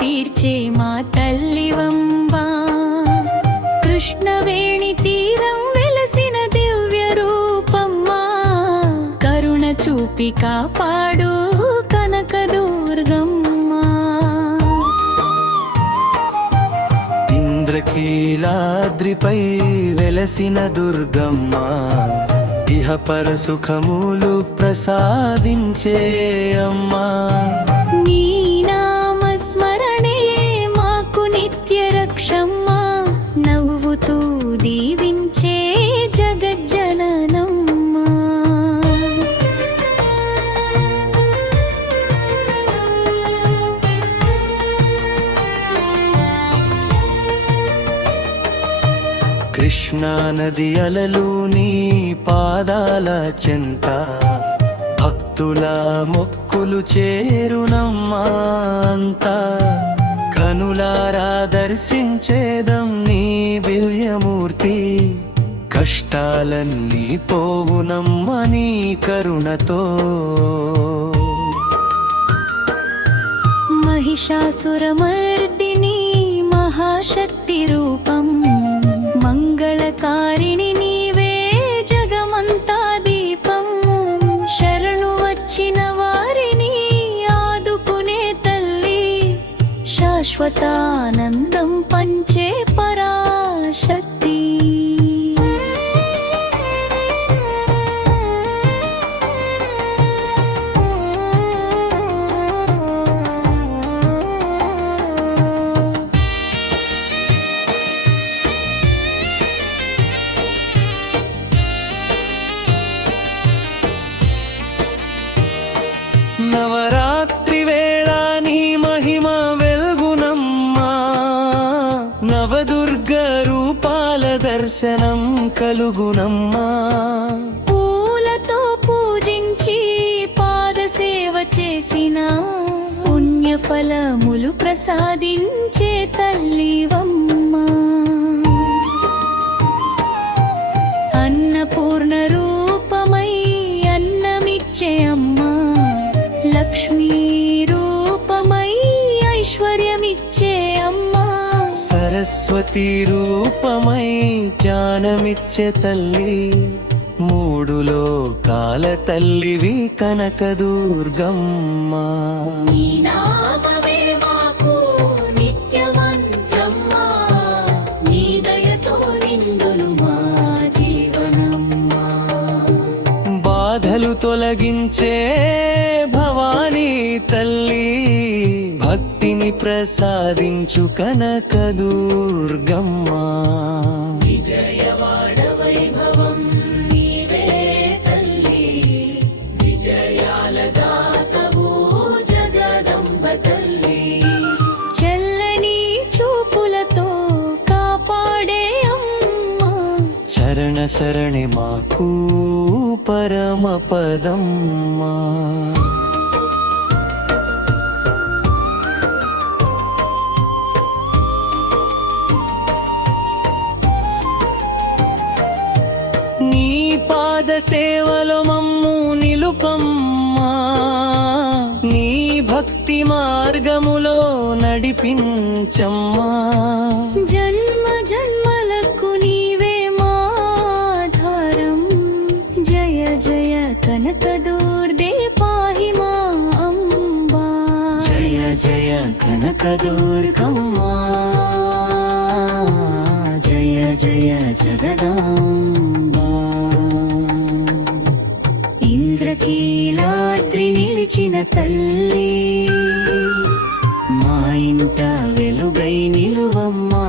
తీర్చే మా తల్లివమ్మా. కృష్ణవేణి తీరం వెలసిన దివ్య రూపమ్మా, కరుణ చూపి కాపాడు కనకదుర్గమ్మా. ఇంద్రకీలాద్రిపై వెలసిన దుర్గమ్మ, ఇహపర సుఖములు ప్రసాదించే అమ్మా. నీ నామస్మరణే మాకు నిత్య రక్షమ్మా, నవ్వుతూ దీవించే జగజ్జననమ్మా. కృష్ణా నది అలలు నీ పాదాల చెంత, భక్తుల మొక్కులు చేరునమ్మా అంతా. కనులారా దర్శించేదం నీ దివ్యమూర్తి, కష్టాలన్నీ పోవునమ్మ నీ కరుణతో. మహిషాసురమర్దిని మహాశక్తి రూపం, మంగళకారిణి నీవే జగమంతా దీపం. శరణు వచ్చిన వారిని ఆదుకునే తల్లి, శాశ్వతానందం పంచే పరాశక్తి. నవరాత్రి వేళ నీ మహిమ వెల్గునమ్మా, నవదుర్గ రూపాల దర్శనం కలుగునమ్మా. పూలతో పూజించి పాదసేవ చేసిన పుణ్యఫలములు ప్రసాదించే తల్లివమ్మా. అన్నపూర్ణ రూపమై అన్నమిచ్చే అమ్మా, లక్ష్మీ రూపమై ఐశ్వర్యమిచ్చే అమ్మా. సరస్వతి రూపమై జ్ఞానమిచ్చే తల్లి, మూడు లోకాల తల్లివి కనకదుర్గమ్మ. నీ నామమే మాకు నిత్య మంత్రమ్మా, నీ దయతో నిండును మా జీవనమ్మా. బాధలు తొలగించే భవానీ తల్లి, భక్తిని ప్రసాదించు కనకదుర్గమ్మ. విజయవాడ వైభవం నీవే తల్లి, విజయాల దాతవు జగదంబ తల్లి. చల్లని చూపులతో కాపాడే అమ్మా, చరణ శరణి మాకు పరమ పదమ్మా. నీ పాద సేవలో మమ్ము నిలుపమ్మా, నీ భక్తి మార్గములో నడిపించమ్మా. జన్మ జన్మలకు నీవే మాధారం, జయ జయ కనకదుర్గే పాహి మా అంబా. జయ జయ కనకదుర్గమ్మా, జయ జయ జగదాంబా. ఇంద్రకీలాద్రి నిలిచిన తల్లి, మా ఇంట వెలుగై నిలువమ్మా.